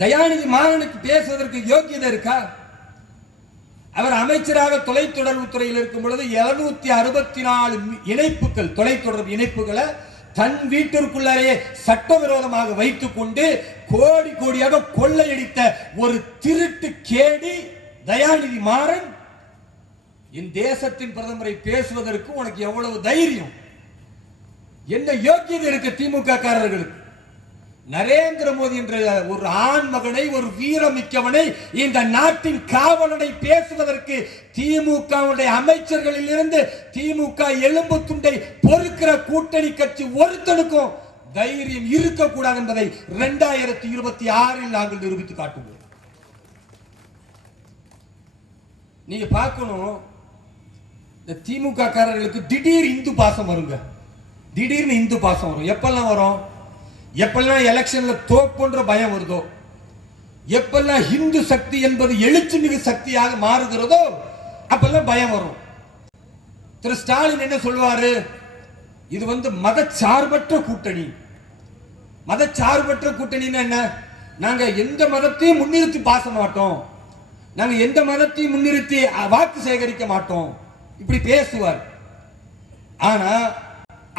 தயாநிதி மாறனுக்கு பேசுவதற்கு யோக்கியதை இருக்கா? அவர் அமைச்சராக தொலைத்தொடர்பு துறையில் இருக்கும் பொழுது இருநூத்தி அறுபத்தி நாலு இணைப்புகள் தொலைத்தொடர்பு இணைப்புகளை தன் வீட்டிற்குள்ளே சட்டவிரோதமாக வைத்துக் கொண்டு கோடி கோடியாக கொள்ளையடித்த ஒரு திருட்டு கேடி தயாநிதி மாறன். என் தேசத்தின் பிரதமரை பேசுவதற்கு உனக்கு எவ்வளவு தைரியம்? என்ன யோக்கியது இருக்கு திமுக காரர்களுக்கு நரேந்திர மோடி என்ற ஒரு ஆண் மகனை ஒரு வீரமிக்கவனை இந்த நாட்டின் காவலனை பேசுவதற்கு திமுகவுடைய அமைச்சர்களில் இருந்து திமுக எலும்பு துண்டை பொறுக்கிற கூட்டணி கட்சி ஒருத்தனுக்கும் தைரியம் இருக்கக்கூடாது என்பதை இரண்டாயிரத்தி இருபத்தி ஆறில் நாங்கள் நிரூபித்து காட்டுவோம் நீங்க பார்க்கணும் இந்த திமுக காரர்களுக்கு திடீர் இந்து பாசம் வருங்க. திடீர்னு இந்து பாசம் வரும். எப்பெல்லாம் வரும்? எப்பெல்லாம் எலெக்ஷன்ல தோப்புன்ற பயம் வருதோ எப்பெல்லாம் ஹிந்து சக்தி என்பது எழுச்சி மிகு சக்தியாக மாறுகிறதோ அப்பெல்லாம் பயம் வரும். திரு ஸ்டாலின் என்ன சொல்வாரு? இது வந்து மதச்சார்பற்ற கூட்டணி. மதச்சார்பற்ற கூட்டணின்னா என்ன? நாங்க எந்த மதத்தையும் முன்னிறுத்தி பாச மாட்டோம். நாங்க எந்த மதத்தையும் முன்னிறுத்தி வாக்கு சேகரிக்க மாட்டோம். இப்படி பேசுவார். ஆனா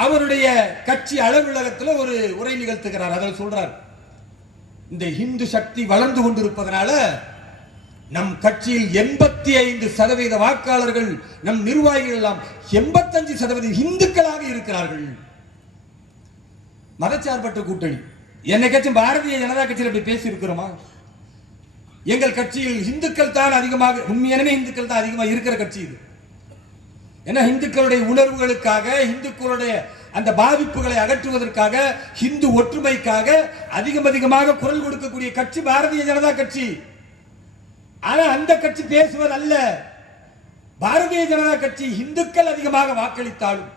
அவருடைய கட்சி அலுவலகத்தில் ஒரு உரை நிகழ்த்துகிறார். அதில் சொல்றார் இந்த இந்து சக்தி வளர்ந்து கொண்டிருப்பதனால நம் கட்சியில் எண்பத்தி ஐந்து சதவீத வாக்காளர்கள் நம் நிர்வாகிகள் எல்லாம் எண்பத்தஞ்சு சதவீதம் இந்துக்களாக இருக்கிறார்கள். மதச்சார்பற்ற கூட்டணி. என்னைக்காச்சும் பாரதிய ஜனதா கட்சியில் அப்படி பேசி இருக்கிறோமா எங்கள் கட்சியில் இந்துக்கள் தான் அதிகமாக உண்மையானமே இந்துக்கள் தான் அதிகமாக இருக்கிற கட்சி இது. ஏன்னா இந்துக்களுடைய உணர்வுகளுக்காக இந்துக்களுடைய அந்த பாதிப்புகளை அகற்றுவதற்காக இந்து ஒற்றுமைக்காக அதிகம் அதிகமாக குரல் கொடுக்கக்கூடிய கட்சி பாரதிய ஜனதா கட்சி. ஆனா அந்த கட்சி பேசுவது அல்ல பாரதிய ஜனதா கட்சி இந்துக்கள் அதிகமாக வாக்களித்தாலும்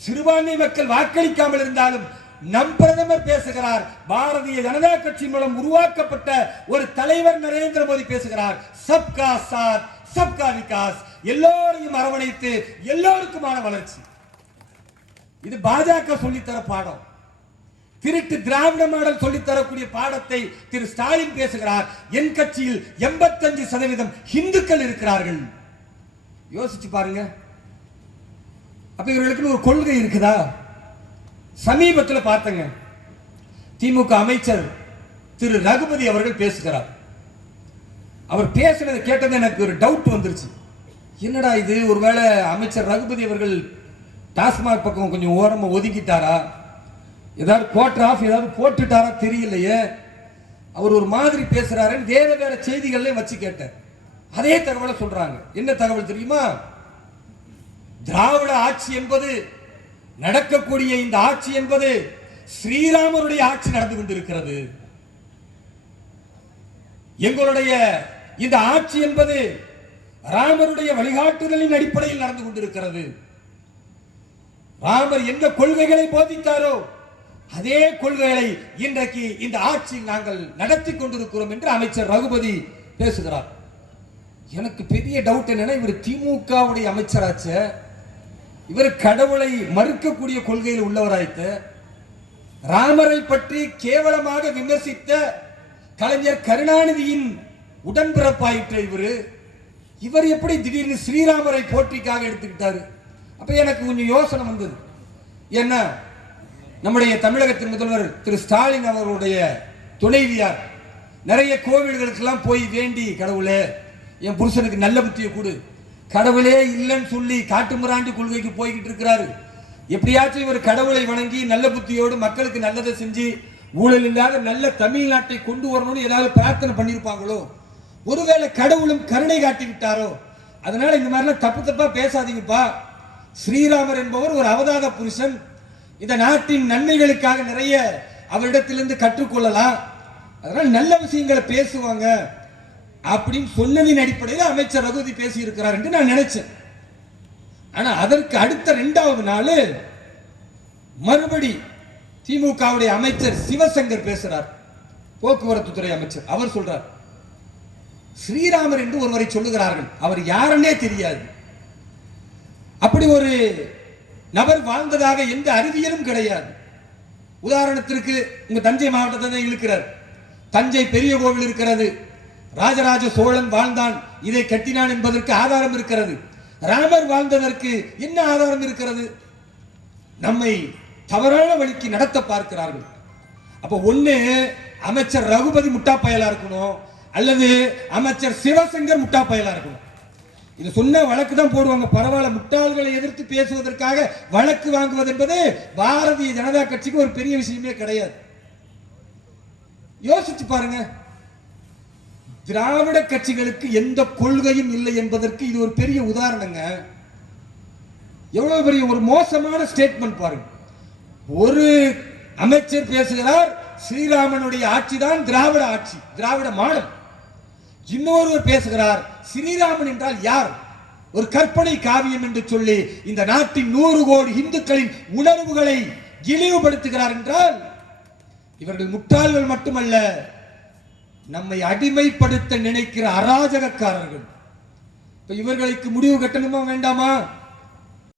சிறுபான்மை மக்கள் வாக்களிக்காமல் இருந்தாலும் நம் பிரதமர் பேசுகிறார். பாரதிய ஜனதா கட்சி மூலம் உருவாக்கப்பட்ட ஒரு தலைவர் நரேந்திர மோடி பேசுகிறார். சப்கா சாத் சப்கா விகாஸ். எல்லோரையும் அரவணைத்து எல்லோருக்குமான வளர்ச்சி. இது பாஜக சொல்லித்தர பாடம். திருட்டு திராவிட மாடல் சொல்லித் தரக்கூடிய பாடத்தை திரு ஸ்டாலின் பேசுகிறார். என் கட்சியில் எண்பத்தஞ்சு சதவீதம் இந்துக்கள் இருக்கிறார்கள். யோசிச்சு பாருங்க. அப்ப இவர்களுக்கு ஒரு கொள்கை இருக்குதா? சமீபத்தில் பார்த்தங்க. திமுக அமைச்சர் திரு ரகுபதி அவர்கள் பேசுகிறார். அவர் பேசுனதை கேட்டது எனக்கு ஒரு டவுட் வந்துருச்சு. என்னடா இது? ஒருவேளை அமைச்சர் ரகுபதி அவர்கள் டாஸ்மாக் பக்கம் கொஞ்சம் ஓரமாக ஒதுக்கிட்டாரா? ஏதாவது கோட்டர் ஆஃப் ஏதாவது போட்டுட்டாரா தெரியலையே. அவர் ஒரு மாதிரி பேசுறாருன்னு வேற வேற செய்திகள்லையும் வச்சு கேட்டேன் அதே தகவலை சொல்றாங்க. என்ன தகவல் தெரியுமா? திராவிட ஆட்சி என்பது நடக்கக்கூடிய இந்த ஆட்சி என்பது ஸ்ரீராமருடைய ஆட்சி நடந்து கொண்டிருக்கிறது. எங்களுடைய இந்த ஆட்சி என்பது ராமருடைய வழிகாட்டுதலின் அடிப்படையில் நடந்து கொண்டிருக்கிறது. ராமர் எந்த கொள்கைகளை போதித்தாரோ அதே கொள்கைகளை இன்றைக்கு இந்த ஆட்சி நாங்கள் நடத்தி கொண்டிருக்கிறோம் என்று அமைச்சர் ரகுபதி பேசுகிறார். எனக்கு பெரிய டவுட் என்னன்னா இவர் திமுகவுடைய அமைச்சராச்ச. இவர் கடவுளை மறுக்கக்கூடிய கொள்கையில் உள்ளவராய்த்த ராமரை பற்றி கேவலமாக விமர்சித்த கலைஞர் கருணாநிதியின் உடன்பிறப்பாயிற்ற இவர். இவர் எப்படி திடீர்னு ஸ்ரீராமரை போற்றிக்காக எடுத்துக்கிட்டாரு? அப்ப எனக்கு கொஞ்சம் யோசனை வந்தது. என்ன? நம்முடைய தமிழகத்தின் முதல்வர் திரு ஸ்டாலின் அவர்களுடைய துணைவியார். நிறைய கோவில்களுக்கெல்லாம் போய் வேண்டி கடவுளே என் புருஷனுக்கு நல்ல புத்தியை கொடு. கடவுளே இல்லைன்னு சொல்லி காட்டுமிராண்டி கொள்கைக்கு போய்கிட்டு இருக்கிறாரு. எப்படியாச்சும் இவர் கடவுளை வணங்கி நல்ல புத்தியோடு மக்களுக்கு நல்லதை செஞ்சு ஊழல் இல்லாத நல்ல தமிழ்நாட்டை கொண்டு வரணும்னு ஏதாவது பிரார்த்தனை பண்ணியிருப்பாங்களோ? ஒருவேளை கடவுளும் கருணை காட்டி விட்டாரோ? அதனால இந்த மாதிரிலாம் தப்பு தப்பா பேசாதீங்கப்பா. ஸ்ரீராமர் என்பவர் ஒரு அவதார புருஷன். இந்த நாட்டின் நன்மைகளுக்காக நிறைய அவரிடத்திலிருந்து கற்றுக்கொள்ளலாம். அதனால நல்ல விஷயங்களை பேசுவாங்க. அப்படின்னு சொன்னதின் அடிப்படையில் அமைச்சர் ரகுதி பேசியிருக்கிறார் என்று நான் நினைச்சேன். ஆனா அதற்கு அடுத்த இரண்டாவது நாள் மறுபடி திமுகவுடைய அமைச்சர் சிவசங்கர் பேசுறார். போக்குவரத்து துறை அமைச்சர். அவர் சொல்றார் ஸ்ரீராமர் என்று ஒருவரை சொல்லுகிறார்கள். அவர் யாருன்னே தெரியாது. அப்படி ஒரு நபர் வாழ்ந்ததாக எந்த அறிவியலும் கிடையாது. உதாரணத்திற்கு உங்க தஞ்சை மாவட்டத்தை தான் இழுக்கிறார் தஞ்சை பெரிய கோவில் இருக்கிறது. ராஜராஜ சோழன் வாழ்ந்தான். இதை கட்டினான் என்பதற்கு ஆதாரம் இருக்கிறது. ராமர் வாழ்ந்ததற்கு என்ன ஆதாரம் இருக்கிறது? நம்மை தவறான வழிக்கு நடத்த பார்க்கிறார்கள். அப்ப ஒண்ணு அமைச்சர் ரகுபதி முட்டா பயலா இருக்கணும். அல்லது அமைச்சர் சிவசங்கர் முட்டா பயலா இருக்கணும். இது சொன்ன வழக்கு தான் போடுவாங்க. பரவாயில்ல முட்டாள்களை எதிர்த்து பேசுவதற்காக வழக்கு வாங்குவது என்பது பாரதிய ஜனதா கட்சிக்கு ஒரு பெரிய விஷயமே கிடையாது. யோசிச்சு பாருங்க. திராவிட கட்சிகளுக்கு எந்த கொள்கையும் இல்லை என்பதற்கு இது ஒரு பெரிய உதாரணங்க. எவ்வளவு பெரிய ஒரு மோசமான ஸ்டேட்மெண்ட் பாருங்க. ஒரு அமைச்சர் பேசுகிறார் ஸ்ரீராமனுடைய ஆட்சி தான் திராவிட ஆட்சி திராவிட மாடல். இன்னொருவர் பேசுகிறார் ஸ்ரீராமன் என்றால் யார்? ஒரு கற்பனை காவியம் என்று சொல்லி இந்த நாட்டின் நூறு கோடி இந்துக்களின் உணர்வுகளை இழிவுபடுத்துகிறார் என்றால் இவர்கள் முட்டாள்கள் மட்டுமல்ல நம்மை அடிமைப்படுத்த நினைக்கிற அராஜகக்காரர்கள். இப்ப இவர்களுக்கு முடிவு கட்டணுமா வேண்டாமா?